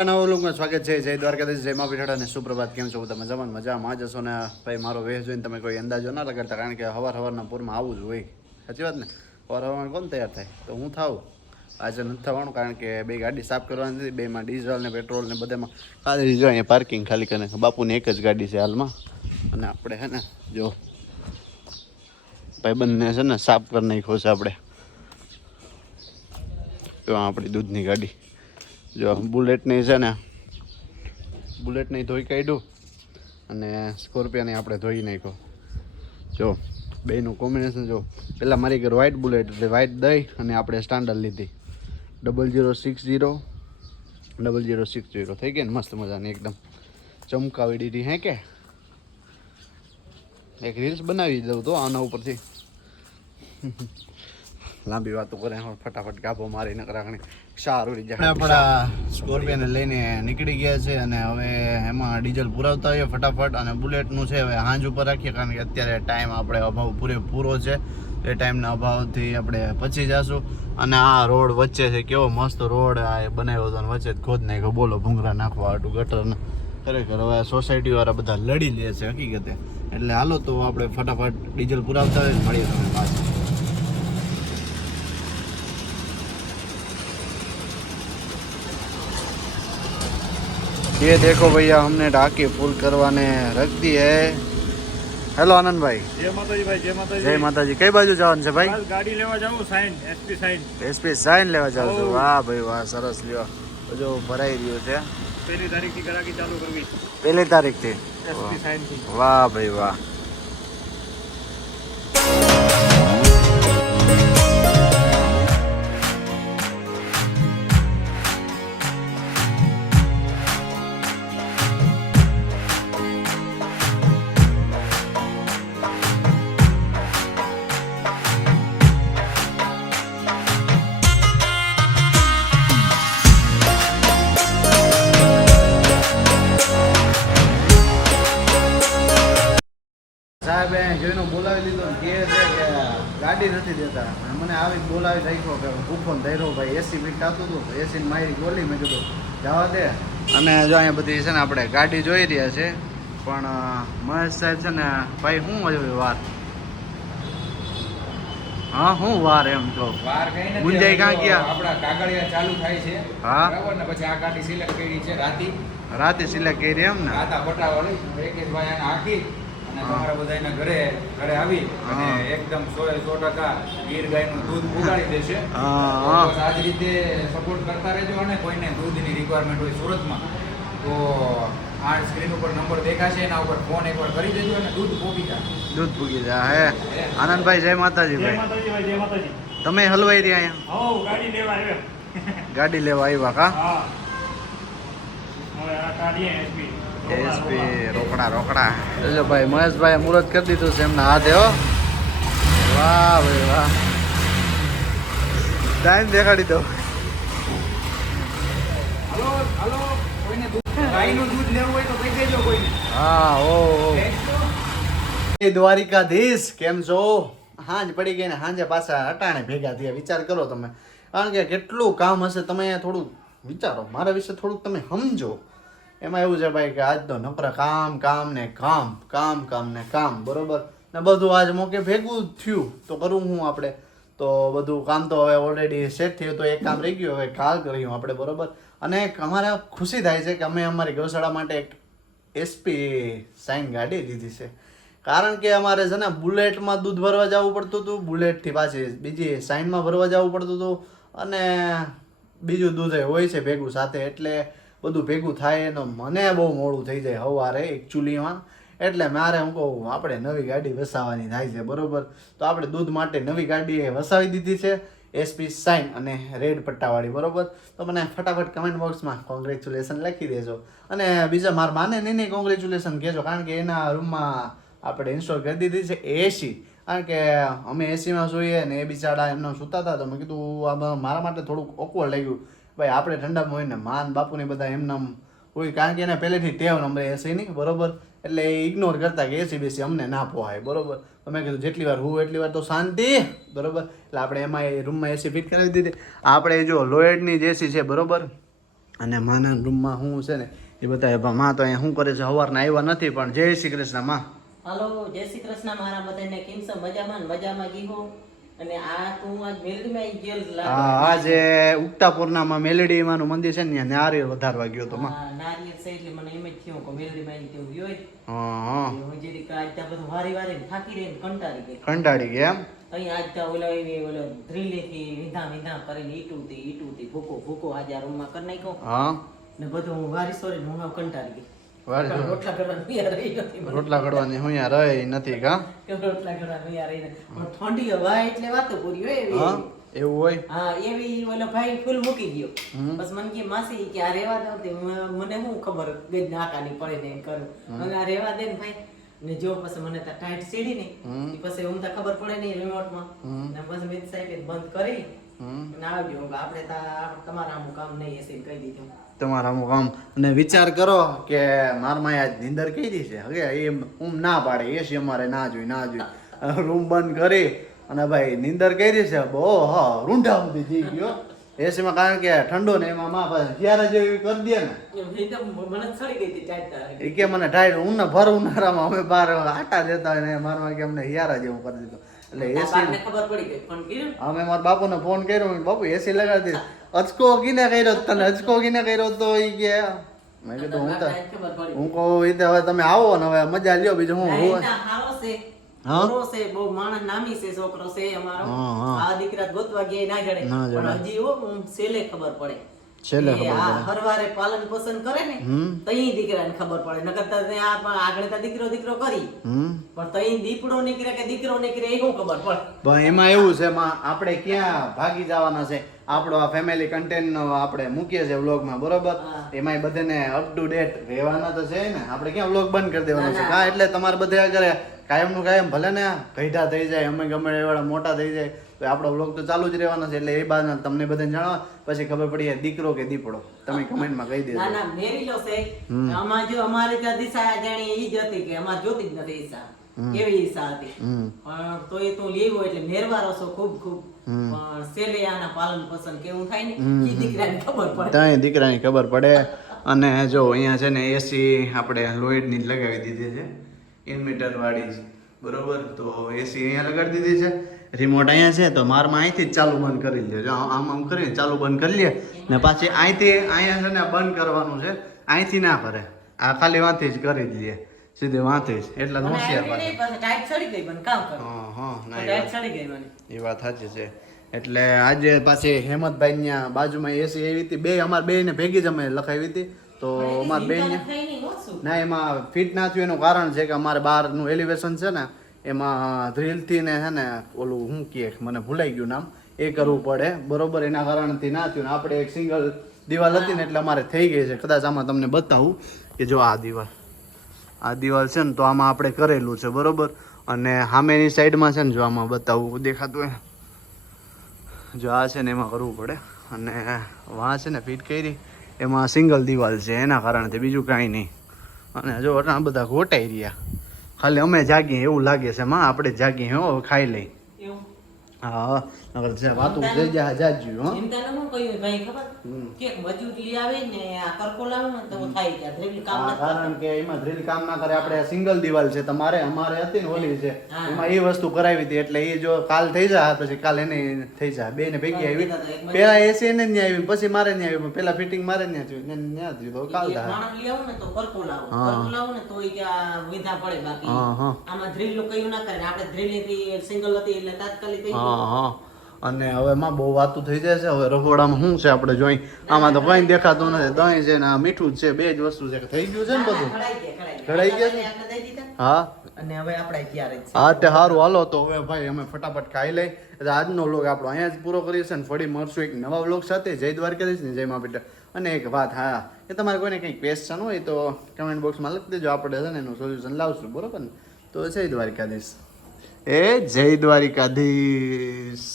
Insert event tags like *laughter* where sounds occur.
નવા સ્વાગત છે. જય દ્વારકાધીશ, જય મા પીઠાડા અને સુપ્રભાત. કેમ છો તમે જમન મજામાં? જશો ને ભાઈ મારો વેશ જોઈને તમે કોઈ અંદાજો ના લગાડતા, કારણ કે હવાર હવારના પૂરમાં આવું જ હોય. સાચી વાત ને? હવાર હવારમાં કોણ તૈયાર થાય? તો હું થાઉં. આજે નથી થવાનું, કારણ કે બે ગાડી સાફ કરવાની હતી. બેમાં ડીઝલ ને પેટ્રોલ ને બધામાં ખાલી જો અહીંયા પાર્કિંગ ખાલી કરીને. બાપુની એક જ ગાડી છે હાલમાં. અને આપણે હે ને, જો ભાઈ બંને છે ને સાફ કરી નાખ્યો છે આપણે. આપણી દૂધની ગાડી. જો બુલેટની છે ને બુલેટની ધોઈ કાઢ્યું અને સ્કોર્પિયાની આપણે ધોઈ નાખ્યો. જો બેનું કોમ્બિનેશન જો, પહેલાં મારી ઘર વ્હાઇટ બુલેટ એટલે વ્હાઇટ દઈ અને આપણે સ્ટાન્ડર્ડ લીધી. Double zero six zero double zero six zero થઈ ગઈ ને? મસ્ત મજાની એકદમ. ચમકાવી દીધી, હે કે? એક રીલ્સ બનાવી દઉં તો આના ઉપરથી. *laughs* લાંબી વાતો કરે ફટાફટ ગાભો મારીને કરાગણી સારું આપણા સ્કોર્પિયોને લઈને નીકળી ગયા છે અને હવે એમાં ડીઝલ પુરાવતા હોઈએ ફટાફટ અને બુલેટનું છે હવે હાંજ ઉપર રાખીએ કારણ કે અત્યારે ટાઈમ આપણે અભાવ પૂરેપૂરો છે. એ ટાઈમના અભાવથી આપણે પચી જશું. અને આ રોડ વચ્ચે છે, કેવો મસ્ત રોડ આ બનાવ્યો હતો અને વચ્ચે ખોદ નાખ્યો. બોલો ભૂંગરા નાખવા હતું ગટરને ખરેખર હવે સોસાયટી વાળા બધા લડી લે છે હકીકતે. એટલે હાલો તો આપણે ફટાફટ ડીઝલ પુરાવતા હોય મળીએ તમે પાછા. ये देखो भैया हमने टाकी फुल करवाने रख दी है હેલો આનંદભાઈ જય માતાજી ભાઈ જય માતાજી જય માતાજી કઈ બાજુ જવાનું છે ભાઈ કાલ ગાડી લેવા જાઉં sign SP sign SP sign લેવા જાવ છો ઓ. વાહ ભાઈ વાહ સરસ લ્યો તો જો ભરાઈ રહ્યું છે પહેલી તારીખથી ગરાકી ચાલુ કરવી પહેલી તારીખથી એસપી સાઈન થી વાહ ભાઈ વાહ બોલાવી રાખ્યો કે ભૂખો ને ધૈર્યો ભાઈ એસી ફીટ થતું હતું એસી મારી ગોલી મેં કીધું જવા દે. અને જો અહીંયા બધી છે ને આપણે ગાડી જોઈ રહ્યા છે પણ મહેશ સાહેબ છે ને ભાઈ શું હજુ વાર હા હું વાર એમ તો. વાર કઈ નથી ગુંજાઈ જો ગયા? આપણા કાગળિયા ચાલુ થાય છે. હા. બરાબર ને પછી આ ગાડી સિલેક્ટ કરી છે રાતી. રાતે સિલેક્ટ કરી એમ ને? રાતા પટાવાળી એક ભાઈ હાંકી અને. તમારા બધાના ઘરે ઘરે આવી અને હા. એકદમ સો એ સો ટકા ગીર ગાયનું દૂધ ઉગાડી દેશે. આ જ રીતે સપોર્ટ કરતા રહેજો અને કોઈને દૂધની રિક્વાયરમેન્ટ હોય સુરતમાં તો આ સ્ક્રીન ઉપર નંબર દેખાશે એના ઉપર ફોન એકવાર કરી દેજો અને દૂધ પોકી જાય દૂધ પૂગી જાય હે. આનંદભાઈ જય માતાજી જય માતાજી ભાઈ જય માતાજી. તમે હલવાઈ રહ્યા અહીંયા હો ગાડી લેવા આવ્યા. ગાડી લેવા આવ્યા કા? હા. હવે આ કાઢીએ એસપી એસપી રોકડા રોકડા જો ભાઈ મહેશભાઈ મુહૂર્ત કરી દીધું છે એમના હાથે હો. વાહ ભાઈ વાહ. ટાઈમ દેખાડી દો. ઓ. દ્વારિકાધીશ કેમ છો? હાંજ પડી ગઈ ને હાંજે પાછા અટાણે ભેગા થયા. વિચાર કરો તમે. કારણ કે કેટલું કામ હશે તમે થોડું વિચારો. મારા વિશે થોડુંક તમે સમજો. એમાં એવું છે ભાઈ કે આજ તો નપરા કામ કામ ને કામ કામ કામ ને કામ, બરોબર? ને બધું આજ મોકે ભેગું થયું, તો કરું હું આપણે? તો બધું કામ તો હવે ઓલરેડી સેટ થયું, તો એક કામ રહી ગયું, હવે કાલ કર્યું આપણે, બરોબર? અને અમારે ખુશી થાય છે કે અમે અમારી ગૌશાળા માટે એક એસપી સાઈન ગાડી લીધી છે. કારણ કે અમારે છે ને બુલેટમાં દૂધ ભરવા જવું પડતું હતું, બુલેટથી પાછી બીજી સાઈનમાં ભરવા જવું પડતું હતું, અને બીજું દૂધ હોય છે ભેગું સાથે, એટલે બધું ભેગું થાય એનો મને બહુ મોડું થઈ જાય સવારે એકચ્યુઅલીમાં એટલે મારે હું કહું, આપણે નવી ગાડી વસાવવાની થાય છે, બરોબર? તો આપણે દૂધ માટે નવી ગાડી વસાવી દીધી છે એસપી સાઇન અને રેડ પટ્ટાવાળી, બરોબર? તો મને ફટાફટ કમેન્ટ બોક્સમાં કોંગ્રેચ્યુલેશન લખી દેજો. અને બીજા મારા માને નહીં નહીં કોંગ્રેચ્યુલેશન કહેજો, કારણ કે એના રૂમમાં આપણે ઇન્સ્ટોલ કરી દીધી છે એસી કારણ કે અમે એસીમાં જોઈએ ને એ બિચારા એમને સૂતા હતા. તો મેં કીધું, આ મારા માટે થોડુંક ઓકવર્ડ લાગ્યું. ભાઈ, આપણે ઠંડામાં હોય ને માન બાપુને બધા એમનામ હોય, કારણ કે એને પહેલેથી ટેવ નંબર એસી નહીં, બરોબર? એટલે એ ઇગ્નોર કરતા કે એસી બેસી અમને ના પોહાય, બરોબર? તમે કીધું, જેટલી વાર હું એટલી વાર તો શાંતિ બરોબર? એટલે આપણે એમાં એ રૂમમાં એસી ફિટ કરાવી દીધી. આપણે જો લોએડની જ એસી છે, બરોબર? અને માના રૂમમાં શું છે ને, એ બધા માં તો અહીંયા શું કરે છે, સવારના આવ્યા નથી, પણ જય શ્રી કૃષ્ણ, માં. હાલો, જય શ્રી કૃષ્ણ, મારા બધાને કેમ છો? મજામાં મજામાં જીવો અને આ તું આજ મેલડીમાં આવી ગયેલ હા આજે ઉગતા પૂર્ણામાં માનું મંદિર છે ને ત્યાં નારિયેળ વધારવા ગયો તો માં. નારિયેળ છે એટલે મને એમ જ થયું કે મેલડીમાં આવી ગયું. હા હા. હું જરીક આજ ત્યાં બધું વારી વારી થાકી રહીને કંટાળી ગઈ. કંટાળી ગયા એમ? અહીં આજ ત્યાં ઓલા એવી ઓલો ધ્રીલેથી વિધા વિધા કરીને ઈટુથી ઈટુથી ભૂકો ભૂકો આજે આ રૂમમાં કરી નાખ્યો. હા. ને બધું હું વારી સોરી હું કંટાળી ગઈ. રોટલા કરવાનું યાર હું અહીંયા રહે નથી કા? રોટલા કરવાની યાર. પણ ઠંડી હવા એટલે વાતો પૂરી હોય એવી. એવું હોય? હા એવી ઓલો ભાઈ ફૂલ મૂકી ગયો. બસ મને કે માસી કે આ રેવા દો? તે મને હું ખબર ગજ નાકાની પડે ને એમ કરું. મને આ રેવા દે ને ભાઈ. ને જો પછી મને તા ટાઈટ સીડી ને પછી હું તા ખબર પડે નહીં રિમોટમાં માં. ને બસ મિત સાહેબ બંધ કરી. ને આવ્યો આવજો આપણે તા તમારા આમું કામ નહીં એસી કહી દીધું. તમારા અમુક આમ અને વિચાર કરો કે મારમાં આજ નીંદર કઈ છે. હવે એમ ઊંઘ ના પાડે એસી અમારે ના જોઈ ના જોઈ. રૂમ બંધ કરી અને ભાઈ નીંદર કરી છે. બહુ હા રૂંઢા સુધી જઈ ગયો એસીમાં કારણ કે ઠંડો ને એમાં માં શિયાળા જેવી કરી દે ને. એ કે મને ટાઈટ ઉના ભર ઉનાળામાં અમે બહાર આટા દેતા હોય ને મારમાં કે અમને હિયારા જેવું કરી દીધું. એટલે એસી ખબર પડી ગઈ પણ કીધું અમે મારા બાપુને ફોન કર્યો બાપુ એસી લગાડી દે અચકો કીને કર્યો તને અચકો કીને કર્યો તો એ કે મેં કીધું હું તો હું કહું એ હવે તમે આવો ને હવે મજા લ્યો બીજું હું હું. હા? છે, બહુ માણસ નામી છે છોકરો છે અમારો. હા, હા. આ દીકરા ગોતવા ગયા ના જડે. પણ હજી હો, હું ખબર પડે. છેલ્લે ખબર. હરવારે પાલન પોષણ કરે ને તઈ દીકરાને ખબર પડે. નકર તો આ આગળ તો દીકરો દીકરો કરી. પણ તઈ દીપડો નીકળે કે દીકરો નીકળે એ હું ખબર પડે. પણ એમાં એવું છે એમાં આપણે ક્યાં ભાગી જવાના છે? આપણો આ ફેમિલી કન્ટેન્ટ આપણે મૂકીએ છીએ વ્લોગમાં બરોબર? એમાંય એમાં બધાને અપ ટુ ડેટ રહેવાના તો છે ને. આપણે ક્યાં વ્લોગ બંધ કરી દેવાનો છે. હા એટલે તમારે બધે અગર કાયમનું કાયમ ભલે ને ઘઈઢા થઈ જાય અમે ગમે એવાળા મોટા થઈ જાય તો આપણો બ્લોગ તો ચાલુ જ રહેવાનો છે એટલે એ બાદ તમને બધાને જાણવા પછી ખબર પડી દીકરો કે દીપડો. તમે કમેન્ટમાં કહી દેજો. ના ના મેરીલો છે હમ. આમાં જો અમારે ત્યાં દિશા જાણી ઈ જ હતી કે અમાર જોતી જ નથી ઈશા એવી હતી? તું લેવો એટલે મેરવારો છો ખૂબ ખૂબ. પણ સેલે આના પાલન પોષણ કેવું થાય ને હમ. ઈ ખબર પડે. ત્યાં દીકરાની ખબર પડે. અને જો અહીંયા છે ને એસી આપણે લોઇડની જ લગાવી દીધી છે. ઇન્વર્ટર વાળી જ બરોબર? તો એસી અહીંયા લગાડી દીધી છે. રિમોટ અહીંયા છે તો મારમાં અહીંથી જ ચાલુ બંધ કરી લેજો આમ આમ કરીને ચાલુ બંધ કરી લે ને પાછી અહીંથી અહીંયા છે ને બંધ કરવાનું છે. અહીંથી ના કરે આ ખાલી વાંથી જ કરી જ લે. સીધે વાંથી જ. એટલા હોશિયાર પાછી. એ વાત- સાચી છે. એટલે આજે પાછી હેમંતભાઈ બાજુમાં એસી એવી હતી. બે અમારે બે ને ભેગી જ અમે લખાવી હતી. તો અમારે બેન? ના એમાં ફિટ ના થયું એનું કારણ છે કે અમારે બહારનું એલિવેશન છે ને એમાં ડ્રીલથી ને છે ને ઓલું હું કહે મને ભૂલાઈ ગયું નામ એ કરવું પડે. બરોબર એના કારણથી ના થયું. આપણે એક સિંગલ દિવાલ હતી ને એટલે અમારે થઈ ગઈ છે. કદાચ આમાં તમને બતાવું કે જો આ દિવાલ આ દિવાલ છે ને તો આમાં આપણે કરેલું છે બરોબર? અને સામેની સાઈડમાં છે ને જો આમાં બતાવું દેખાતું હોય જો આ છે ને એમાં કરવું પડે. અને વાં છે ને ફિટ કરી. એમાં સિંગલ દિવાલ છે, એના કારણથી બીજું કાંઈ નહીં અને જો આ બધા ગોટાઈ રહ્યા ખાલી અમે જાગીએ એવું લાગે છે, માં આપણે જાગીએ હો ખાઈ લઈ? હા નકર જે વાતું જઈ જા જાજ્યું હો. એમ તને હું કહ્યું ભાઈ ખબર? કે મજૂરી આવે ને આ કરકો લાવે ને તો થાય ત્યાં ડ્રીલ કામ હા, કારણ કે એમાં ડ્રીલ કામ ના કરે. આપણે સિંગલ દિવાલ છે તમારે અમારે હતી ને ઓલી છે એમાં એ વસ્તુ કરાવી હતી એટલે એ જો કાલ થઈ જાય પછી કાલ એને થઈ જાય બે ને ભેગી આવી. પેલા એસી એને ન્યા આવી પછી મારે ન્યા આવી પેલા ફિટિંગ મારે ન્યા થયું એને ન્યા થયું તો કાલ થાય માણસ લઈ ને તો કરકો લાવો. કરકો લાવો ને તો ઈ કે વિધા પડે બાકી. આમાં ડ્રીલનું કયું ના કરે આપણે ડ્રીલ હતી સિંગલ હતી એટલે તાત્કાલિક થઈ હા હા. અને હવે માં બહુ વાતું થઈ જાય છે. હવે રસોડામાં શું છે આપણે જોઈ? આમાં તો કઈ દેખાતું નથી. દહીં છે ને આ મીઠું જ છે. બે જ વસ્તુ છે. થઈ ગયું છે ને બધું? ઘડાઈ ગયા, છે? હા. અને હવે આપણે ક્યારે હા તે સારું હાલો તો હવે ભાઈ અમે ફટાફટ ખાઈ લઈ. એટલે આજનો વ્લોગ આપણો અહીંયા જ પૂરો કરીએ ને ફરી મળશું એક નવા વ્લોગ સાથે. જય દ્વારકાધીશ ને જય મા બેટા અને એક વાત હા. એ તમારે કોઈને કંઈ ક્વેશ્ચન હોય તો કમેન્ટ બોક્સમાં લખી દેજો. આપણે છે ને એનું સોલ્યુશન લાવશું. બરોબર ને? તો જય દ્વારકાધીશ. એ જય દ્વારકાધીશ.